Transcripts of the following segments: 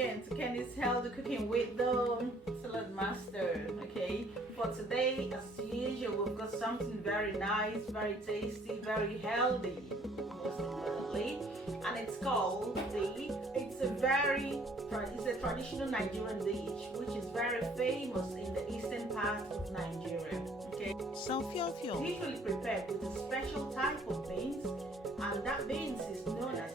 again to Kenny's Healthy Cooking with the Saladmaster. Okay, for today, as usual, we've got something very nice, very tasty, very healthy, most importantly, and it's called it's a traditional Nigerian dish which is very famous in the eastern part of Nigeria. Okay, so Fio-Fio usually prepared with a special type of beans, and that beans is known as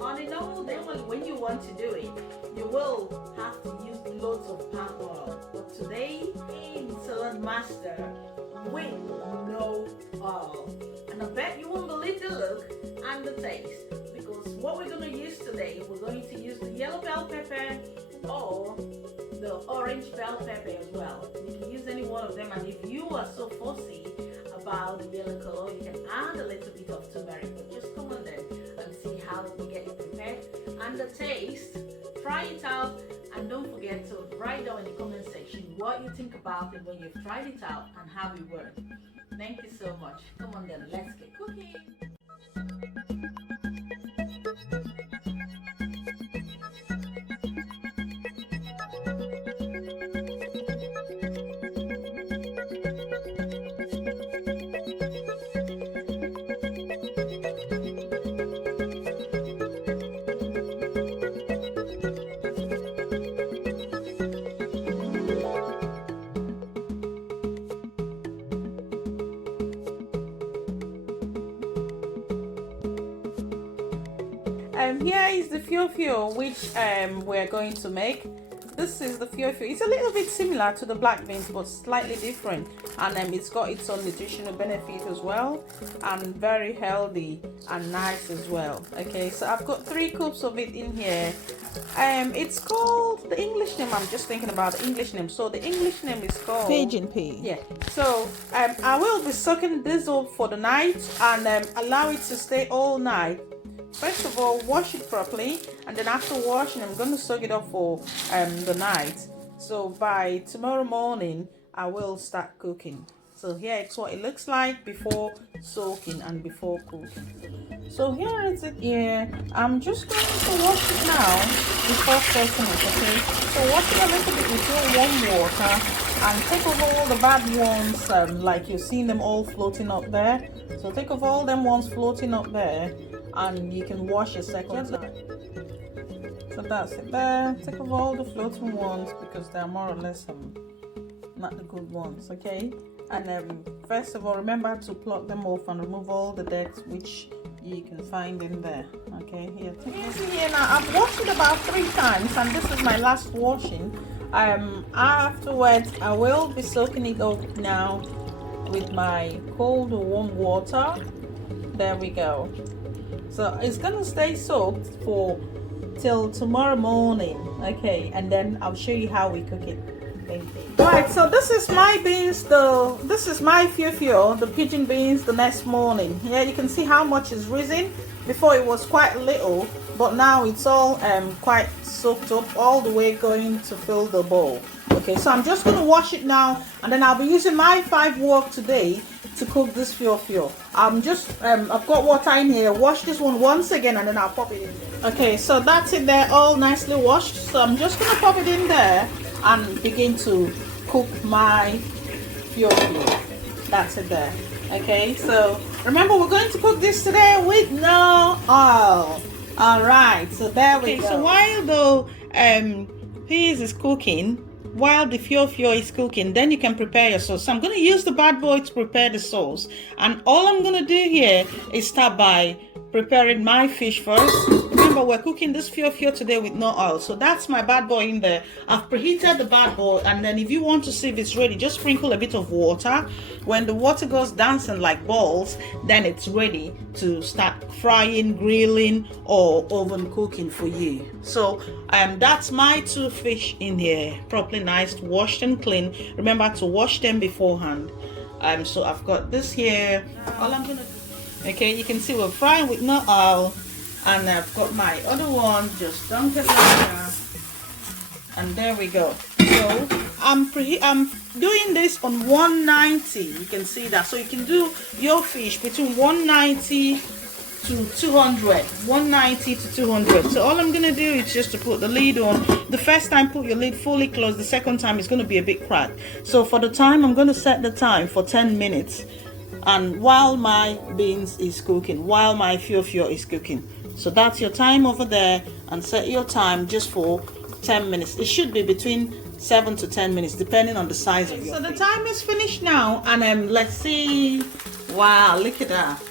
on a normal day. When you want to do it, you will have to use loads of palm oil. But today in Saladmaster, with no oil. And I bet you won't believe the look and the taste, because what we're going to use today, we're going to use the yellow bell pepper or the orange bell pepper as well. You can use any one of them, and if you are so fussy about the yellow color, you can add a little bit of turmeric. But just come on then and see how we get it prepared and the taste. Try it out, and don't forget to write down in the comment section what you think about it when you've tried it out and how it worked. Thank you so much. Come on then, let's get cooking. Here is the Fio-Fio which we're going to make. This is the Fio-Fio. It's a little bit similar to the black beans but slightly different, and it's got its own nutritional benefit as well, and very healthy and nice as well. Okay, so I've got 3 cups of it in here. It's called, the English name, I'm just thinking about the English name. So the English name is called Pigeon Peas. Yeah, so I will be soaking this up for the night and allow it to stay all night. First of all, wash it properly, and then after washing, I'm going to soak it up for the night. So by tomorrow morning, I will start cooking. So here it's what it looks like before soaking and before cooking. So here is it here. I'm just going to wash it now before soaking it, okay? So wash it a little bit with warm water and take off all the bad ones, like you've seen them all floating up there. So take off all them ones floating up there, and you can wash a second time. So that's it there. Take off all the floating ones because they're more or less not the good ones, okay? And first of all, remember to pluck them off and remove all the dirt which you can find in there. Okay, here, take this here now. I've washed it about 3 times, and this is my last washing. Afterwards, I will be soaking it up now with my cold or warm water. There we go. So it's gonna stay soaked for till tomorrow morning, okay, and then I'll show you how we cook it. Right, so this is my beans, this is my Fio-Fio, the pigeon beans, the next morning. Yeah, you can see how much is risen. Before it was quite little, but now it's all quite soaked up all the way, going to fill the bowl. Okay, so I'm just going to wash it now, and then I'll be using my 5 wok today to cook this Fio-Fio. I've got water in here. Wash this one once again, and then I'll pop it in there. Okay, so that's it there, all nicely washed. So I'm just going to pop it in there and begin to cook my Fio-Fio. That's it there. Okay, so remember, we're going to cook this today with no oil. All right, so there we go. So while the peas is cooking, while the Fio-Fio is cooking, then you can prepare your sauce. So I'm going to use the bad boy to prepare the sauce, and all I'm going to do here is start by preparing my fish first. Remember, we're cooking this Fio-Fio today with no oil, so that's my bad boy in there. I've preheated the bad boy, and then if you want to see if it's ready, just sprinkle a bit of water. When the water goes dancing like balls, then it's ready to start frying, grilling, or oven cooking for you. So that's my 2 fish in here, properly nice, washed and clean. Remember to wash them beforehand. So I've got this here. All I'm gonna do, okay, you can see we're frying with no oil, and I've got my other one just dunked it like that, and there we go. So I'm doing this on 190. You can see that. So you can do your fish between 190 to 200, 190 to 200. So all I'm gonna do is just to put the lid on. The first time put your lid fully closed, the second time it's gonna be a bit cracked. So for the time, I'm gonna set the time for 10 minutes, and while my beans is cooking, while my Fio-Fio is cooking. So that's your time over there, and set your time just for 10 minutes. It should be between 7 to 10 minutes depending on the size of your fish. So the time is finished now, and let's see. Wow, look at that.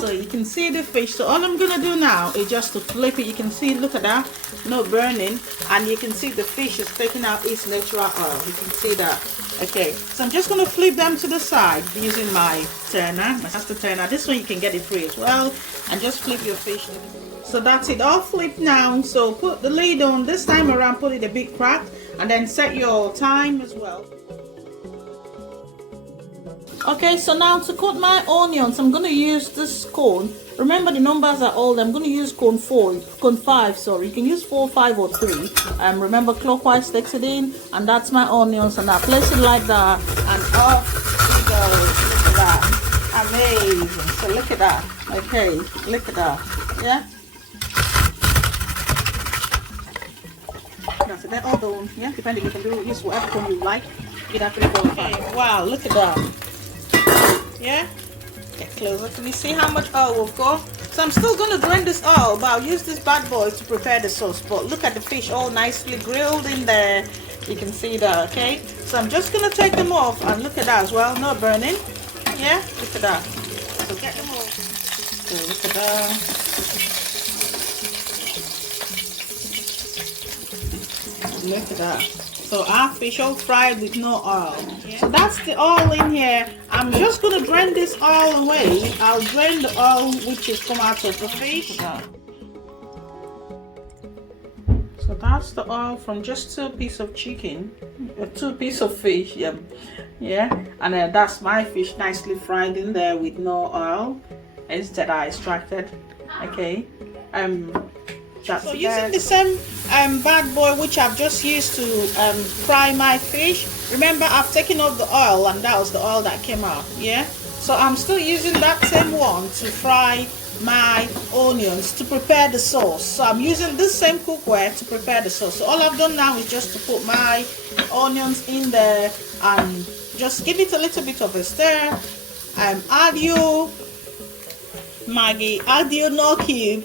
So you can see the fish. So all I'm gonna do now is just to flip it. You can see, look at that, no burning, and you can see the fish is taking out its natural oil. You can see that. Okay, so I'm just gonna flip them to the side using my turner, my master turner. This one you can get it free as well, and just flip your fish. So that's it, all flipped now. So put the lid on. This time around, put it a bit cracked, and then set your time as well. Okay, so now to coat my onions, I'm going to use this cone. Remember, the numbers are old. I'm going to use cone 5, sorry. You can use 4, 5 or 3. Remember, clockwise takes it in, and that's my onions, and I place it like that, and off it goes. Look at that. Amazing. So look at that. Okay, look at that. Yeah? That's it. They're all done. Yeah, depending, you can use whatever cone you like. Get that 3, 4, 5. Wow, look at that. Yeah, get closer. Can you see how much oil we've got? So I'm still going to drain this oil, but I'll use this bad boy to prepare the sauce. But look at the fish all nicely grilled in there. You can see that. Okay, so I'm just going to take them off, and look at that as well, no burning. Yeah, look at that. So get them off. So look at that. Look at that. So our fish all fried with no oil. So that's the oil in here. I'm just going to drain this oil away. I'll drain the oil which has come out of the fish. So that's the oil from just 2 pieces of chicken, 2 pieces of fish. Yeah. And then that's my fish nicely fried in there with no oil. Instead I extracted. Okay. So using the same bad boy which I've just used to fry my fish. Remember, I've taken off the oil, and that was the oil that came out. Yeah, so I'm still using that same one to fry my onions to prepare the sauce. So I'm using this same cookware to prepare the sauce. So all I've done now is just to put my onions in there and just give it a little bit of a stir. Add your Maggi, add your no cube,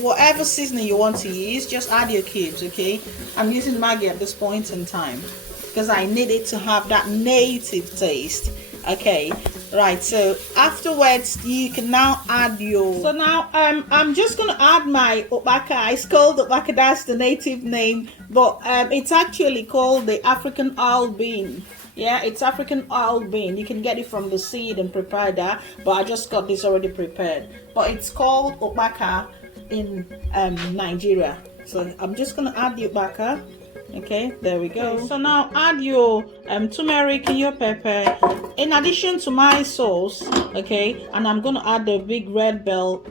whatever seasoning you want to use, just add your cubes. Okay, I'm using Maggi at this point in time because I need it to have that native taste. Okay, right, so afterwards you can now add your, so now I'm just gonna add my Obaka. It's called Obaka, that's the native name, but it's actually called the African oil bean. Yeah, it's African oil bean. You can get it from the seed and prepare that, but I just got this already prepared. But it's called Obaka in Nigeria. So I'm just gonna add the Obaka. Okay, there we go. Okay, so now add your turmeric and your pepper in addition to my sauce. Okay, and I'm gonna add the big red bell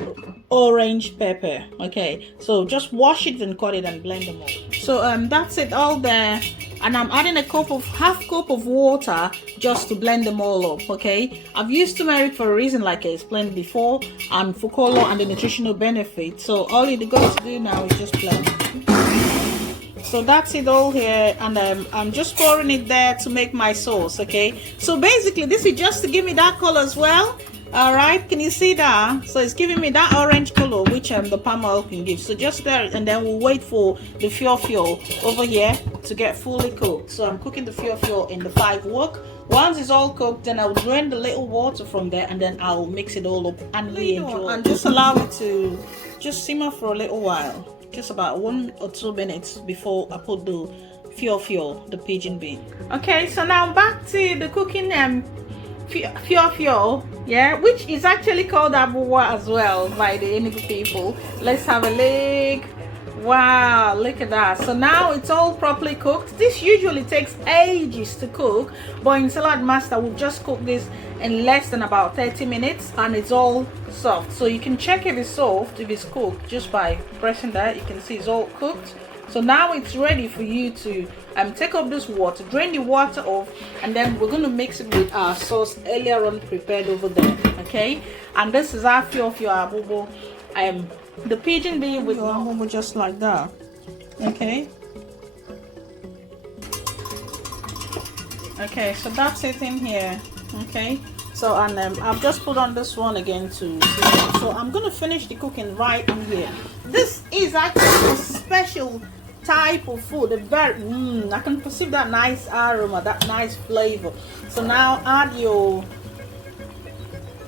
orange pepper. Okay, so just wash it and cut it and blend them all. So that's it all there, and I'm adding half cup of water just to blend them all up. Okay, I've used turmeric for a reason, like I explained before, and for color and the nutritional benefit. So all you got to do now is just blend. So that's it all here, and I'm just pouring it there to make my sauce. Okay, so basically this is just to give me that color as well. All right, can you see that? So it's giving me that orange color which the palm oil can give. So just there, and then we'll wait for the Fio-Fio over here to get fully cooked. So I'm cooking the Fio-Fio in the 5 wok. Once it's all cooked, then I'll drain the little water from there, and then I'll mix it all up and and just allow it to just simmer for a little while, just about 1 or 2 minutes before I put the Fio-Fio, the pigeon bean. Okay, so now back to the cooking Fio-Fio, yeah, which is actually called Agbugbu as well by the Enugu people. Let's have a look. Wow, look at that. So now it's all properly cooked. This usually takes ages to cook, but in Saladmaster we've just cooked this in less than about 30 minutes, and it's all soft. So you can check if it's soft, if it's cooked, just by pressing that. You can see it's all cooked. So now it's ready for you to take up this water, drain the water off, and then we're going to mix it with our sauce earlier on prepared over there. Okay, and this is our Fio-Fio Agbugbu, the pigeon being with Agbugbu, just like that. Okay, so that's it in here. Okay, so and I've just put on this one again to so I'm gonna finish the cooking right in here. This is actually a special type of food. A very I can perceive that nice aroma, that nice flavor. So now add your,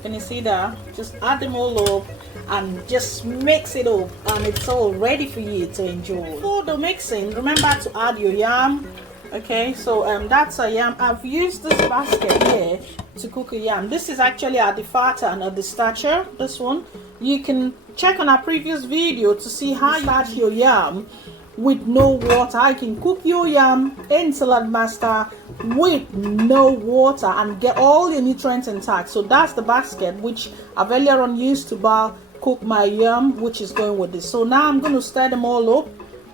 can you see that? Just add them all up and just mix it up, and it's all ready for you to enjoy. For the mixing, remember to add your yam. Okay, so that's a yam. I've used this basket here to cook a yam. This is actually a defata and a distacher. This one, you can check on our previous video to see how you add your yam with no water. I can cook your yam in Saladmaster with no water and get all your nutrients intact. So that's the basket which I've earlier on used to cook my yam, which is going with this. So now I'm going to stir them all up,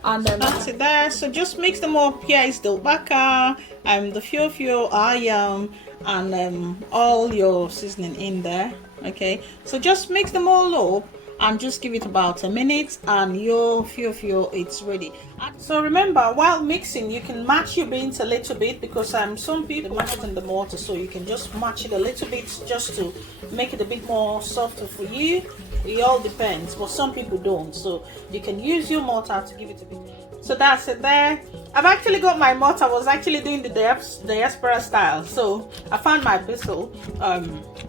and then that's it there. So just mix them up. Here is the baka, the Fio-Fio, our yam, and all your seasoning in there. Okay, so just mix them all up and just give it about a minute, and your Fio-Fio, it's ready. So remember, while mixing, you can match your beans a little bit, because some people match it in the mortar, so you can just match it a little bit just to make it a bit more softer for you. It all depends, but some people don't, so you can use your mortar to give it a bit. So that's it there. I've actually got my mortar. I was actually doing the diaspora style, so I found my bristle.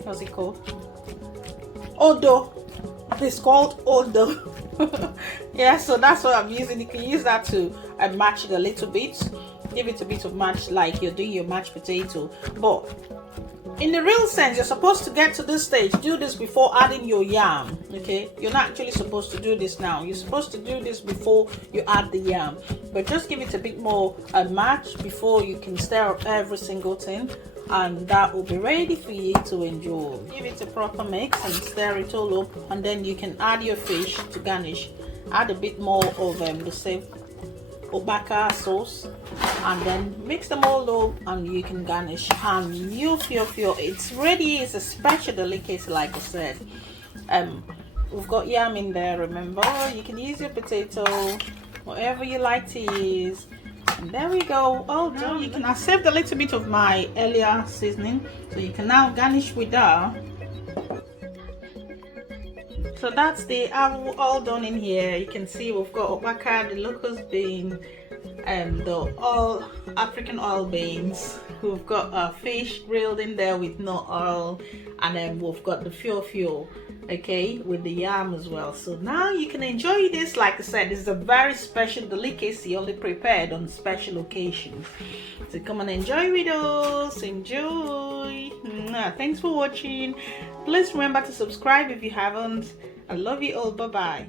What's it called? Odo. It's called Odo. Yeah, so that's what I'm using. You can use that to match it a little bit, give it a bit of match, like you're doing your mashed potato. But in the real sense, you're supposed to get to this stage, do this before adding your yam. Okay, you're not actually supposed to do this now. You're supposed to do this before you add the yam, but just give it a bit more match before you can stir up every single thing, and that will be ready for you to enjoy. Give it a proper mix and stir it all up, and then you can add your fish to garnish. Add a bit more of the same obaka sauce, and then mix them all up, and you can garnish, and you Fio-Fio, it's ready. It's a special delicacy, like I said. We've got yam in there. Remember, you can use your potato, whatever you like to use. And there we go, all done. You can, I saved a little bit of my earlier seasoning, so you can now garnish with that. So that's the all done in here. You can see we've got obaka, the locust bean, the all African oil beans. We've got fish grilled in there with no oil, and then we've got the Fio-Fio, okay, with the yam as well. So now you can enjoy this. Like I said, this is a very special delicacy, only prepared on special occasions. So come and enjoy with us. Enjoy. Thanks for watching. Please remember to subscribe if you haven't. I love you all. Bye bye.